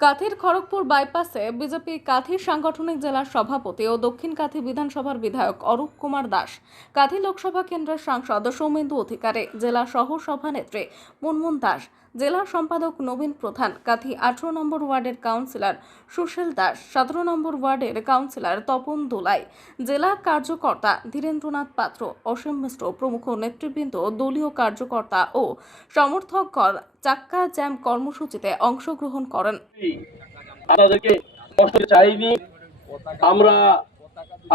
কাথির Kharagpur বাইপাসে BJP কাথির সাংগঠনিক জেলার সভাপতি ও দক্ষিণ কাথি বিধানসভার বিধায়ক অরূপ কুমার দাস, কাথি লোকসভা কেন্দ্রের সাংসদ সৌমেন্দু অধিকারী, জেলা সহ সভানেত্রী মুনমুন দাস জেলা সম্পাদক নবীন প্রধান, কাথি আঠারো নম্বর ওয়ার্ডের কাউন্সিলর সুশীল দাস, সতেরো নম্বর ওয়ার্ডের কাউন্সিলর তপন দোলাই, জেলা কার্যকর্তা ধীরেন্দ্রনাথ পাত্র, অসীম মিশ্র প্রমুখ নেতৃবৃন্দ, দলীয় কার্যকর্তা ও সমর্থকগণ চাক্কা জ্যাম কর্মসূচিতে অংশগ্রহণ করেন। আমরা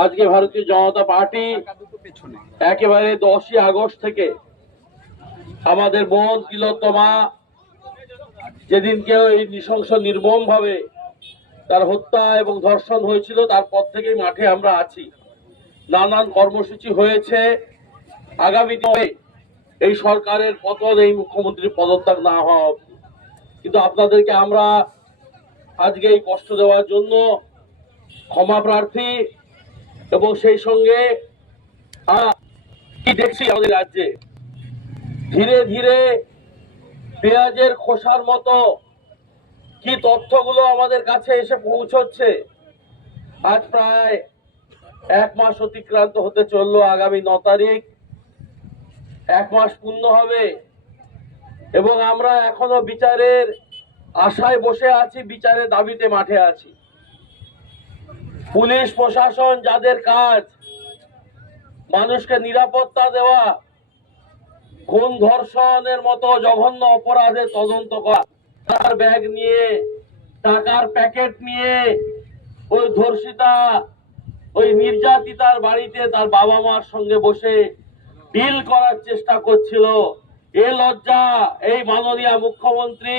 আজকে ভারতীয় জনতা পার্টি একেবারে দশই আগস্ট থেকে আমাদের বোন তিলোত্তমা যেদিনকে ওই নৃশংস নির্মম ভাবে তার হত্যা এবং ধর্ষণ হয়েছিল, তারপর থেকেই মাঠে আমরা আছি। নানান কর্মসূচি হয়েছে। আগামী দিনে এই সরকারের পতন, এই মুখ্যমন্ত্রীর পদত্যাগ না হওয়া কিন্তু আপনাদেরকে আমরা আজকে এই কষ্ট দেওয়ার জন্য ক্ষমা প্রার্থী এবং সেই সঙ্গে কি দেখছি আমাদের রাজ্যে? ধীরে ধীরে পেঁয়াজের খোসার মতো কি তথ্যগুলো আমাদের কাছে এসে পৌঁছচ্ছে? আজ প্রায় এক মাস অতিক্রান্ত হতে চলল আগামী ন তারিখ। এক মাস পূর্ণ হবে এবং আমরা এখনও বিচারের আশায় বসে আছি, বিচারের দাবিতে মাঠে আছি। পুলিশ, প্রশাসন, যাদের কাজ, মানুষকে নিরাপত্তা দেওয়া খুন ধর্ষণের মতো জঘন্য অপরাধের তদন্ত করা? তার ব্যাগ নিয়ে, টাকার প্যাকেট নিয়ে, ওই ধর্ষিতা, ওই নির্যাতিতার বাড়িতে তার বাবা মার সঙ্গে বসে ডিল করার চেষ্টা করছিল। এ লজ্জা, এই মাননীয় মুখ্যমন্ত্রী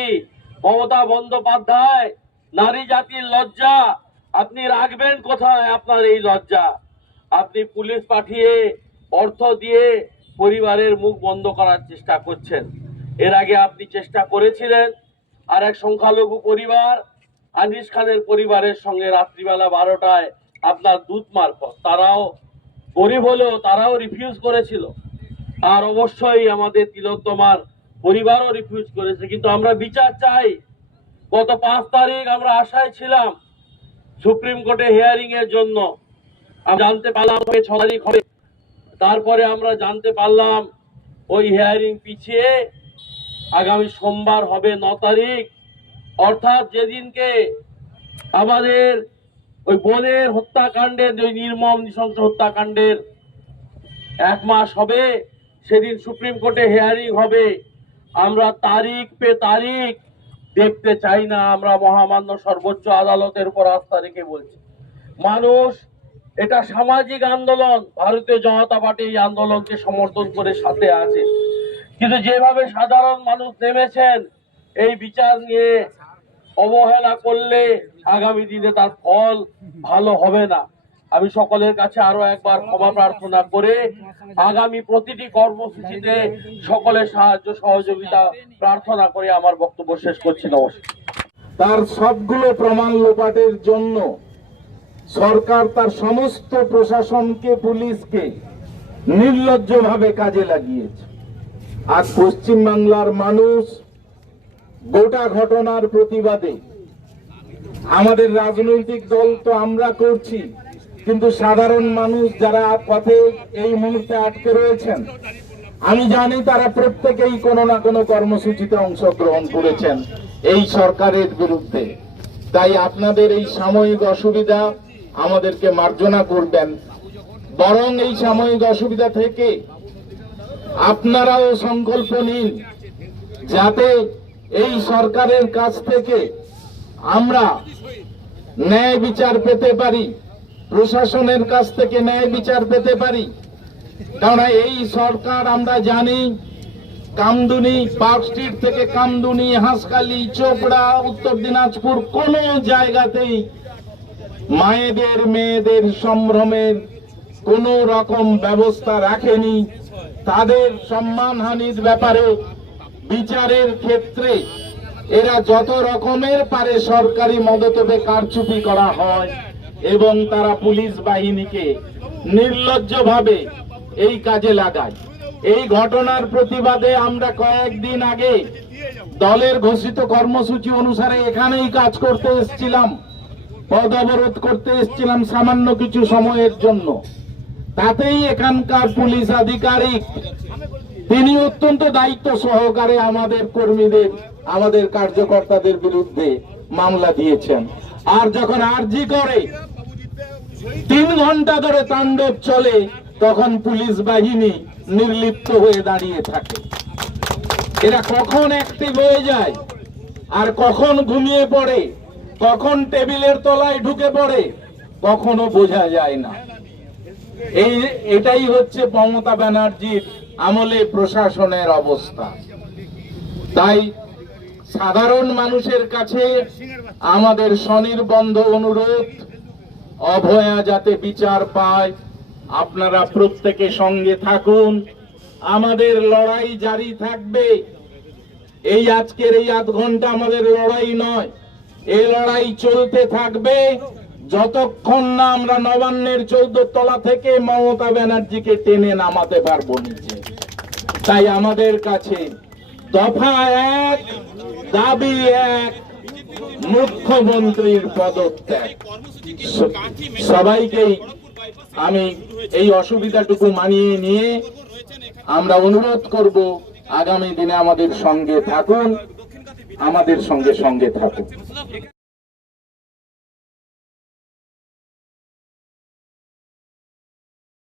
মমতা বন্দ্যোপাধ্যায়, নারী জাতির লজ্জা, আপনি রাখবেন কোথায় আপনার এই লজ্জা? আপনি পুলিশ পাঠিয়ে অর্থ দিয়ে পরিবারের মুখ বন্ধ করার চেষ্টা করছেন। এর আগে আপনি চেষ্টা করেছিলেন আর এক সংখ্যালঘু পরিবার, আনিস খানের পরিবারের সঙ্গে রাত্রিবেলা বারোটায় আপনার দুধ মারফত। তারাও গরিব হলেও তারাও রিফিউজ করেছিল। আর অবশ্যই আমাদের তিলোত্তমার পরিবারও রিফিউজ করেছে। কিন্তু আমরা বিচার চাই। গত পাঁচ তারিখ আমরা আশায় ছিলাম সুপ্রিম কোর্টে হিয়ারিং এর জন্য। জানতে পারলাম ছ তারিখ হবে। তারপরে আমরা জানতে পারলাম, ওই হিয়ারিং পিছিয়ে আগামী সোমবার হবে ন তারিখ। অর্থাৎ যেদিনকে আমাদের ওই বোনের হত্যাকাণ্ডের ওই নির্মম, নৃশংস হত্যাকাণ্ডের এক মাস হবে, সেদিন সুপ্রিম কোর্টে হেয়ারিং হবে। আমরা তারিখ পে তারিখ দেখতে চাই না, আমরা মহামান্য সর্বোচ্চ আদালতের উপর আস্থা রেখে বলছি। মানুষ এটা সামাজিক আন্দোলন, ভারতীয় জনতা পার্টি এই আন্দোলনকে সমর্থন করে সাথে আছে। কিন্তু যেভাবে সাধারণ মানুষ নেমেছেন, এই বিচার নিয়ে অবহেলা করলে আগামী দিনে তার ফল ভালো হবে না। আমি সকলের কাছে আরও একবার ক্ষমা প্রার্থনা করে আগামী প্রতিটি কর্মসূচিতে সকলের সাহায্য, সহযোগিতা প্রার্থনা করে আমার বক্তব্য শেষ করছি। নমস্কার। তার সবগুলো প্রমাণ লোপাটের জন্য সরকার তার সমস্ত প্রশাসনকে, পুলিশকে নির্লজ্জভাবে কাজে লাগিয়েছে। আজ পশ্চিমবাংলার মানুষ গোটা ঘটনার প্রতিবাদে। আমাদের রাজনৈতিক দল তো আমরা করছি, কিন্তু সাধারণ মানুষ যারা পথে এই মুহূর্তে আটকে রয়েছেন, আমি জানি তারা প্রত্যেকেই কোনো না কোনো কর্মসূচিতে অংশগ্রহণ করেছেন এই সরকারের বিরুদ্ধে। তাই আপনাদের এই সাময়িক অসুবিধা আমাদেরকে মার্জনা করবেন। বরং এই সাময়িক অসুবিধা থেকে আপনারাও সংকল্প নিন, যাতে এই সরকারের কাছ থেকে আমরা ন্যায় বিচার পেতে পারি, প্রশাসনের কাছ থেকে ন্যায় বিচার পেতে পারি। কারণ এই সরকার আমরা জানি, কামদুনি পার্ক স্ট্রিট থেকে কামদুনি, হাঁসখালি, চোপড়া, উত্তর দিনাজপুর কোন জায়গাতেই মায়েদের, মেয়েদের সম্ভ্রমের কোন রকম ব্যবস্থা রাখেনি। তাদের সম্মানহানির ব্যাপারে বিচারের ক্ষেত্রে এরা যত রকমের পারে সরকারি মদতবে কারচুপি করা হয় এবং তারা পুলিশ বাহিনীকে নির্লজ্জভাবে এই কাজে লাগায়। এই ঘটনার প্রতিবাদে আমরা কয়েকদিন আগে দলের ঘোষিত কর্মসূচি অনুসারে এখানেই কাজ করতে এসেছিলাম। পদ অবরোধ করতে এসেছিলাম সামান্য কিছু সময়ের জন্য। তাতেই এখানকার পুলিশ আধিকারিক, তিনি অত্যন্ত দায়িত্ব সহকারে আমাদের কর্মীদের, আমাদের কার্যকর্তাদের বিরুদ্ধে মামলা দিয়েছেন। আর যখন আরজি করে, তিন ঘণ্টা ধরে তাণ্ডব চলে, তখন পুলিশ বাহিনী নির্লিপ্ত হয়ে দাঁড়িয়ে থাকে। এরা কখন অ্যাক্টিভ হয়ে যায়, আর কখন ঘুমিয়ে পড়ে কখন টেবিলের তলায় ঢুকে পড়ে, কখনো বোঝা যায় না। এই, এটাই হচ্ছে মমতা ব্যানার্জির আমলে প্রশাসনের অবস্থা। তাই সাধারণ মানুষের কাছে আমাদের স্বনির্বন্ধ অনুরোধ, অভয়া যাতে বিচার পায়, আপনারা প্রত্যেকে সঙ্গে থাকুন। আমাদের লড়াই জারি থাকবে। এই আজকের এই আধ ঘণ্টা আমাদের লড়াই নয়। এই লড়াই চলতে থাকবে যতক্ষণ না আমরা নবান্নের চৌদ্দ তলা থেকে মমতা ব্যানার্জিকে টেনে নামাতে পারব নিচে। তাই আমাদের কাছে দফা এক, দাবি এক, মুখ্যমন্ত্রীর পদত্যাগ। সবাইকেই আমি এই অসুবিধাটুকু মানিয়ে নিয়ে আমরা অনুরোধ করব, আগামী দিনে আমাদের সঙ্গে থাকুন। আমাদের সঙ্গে সঙ্গে থাকুন।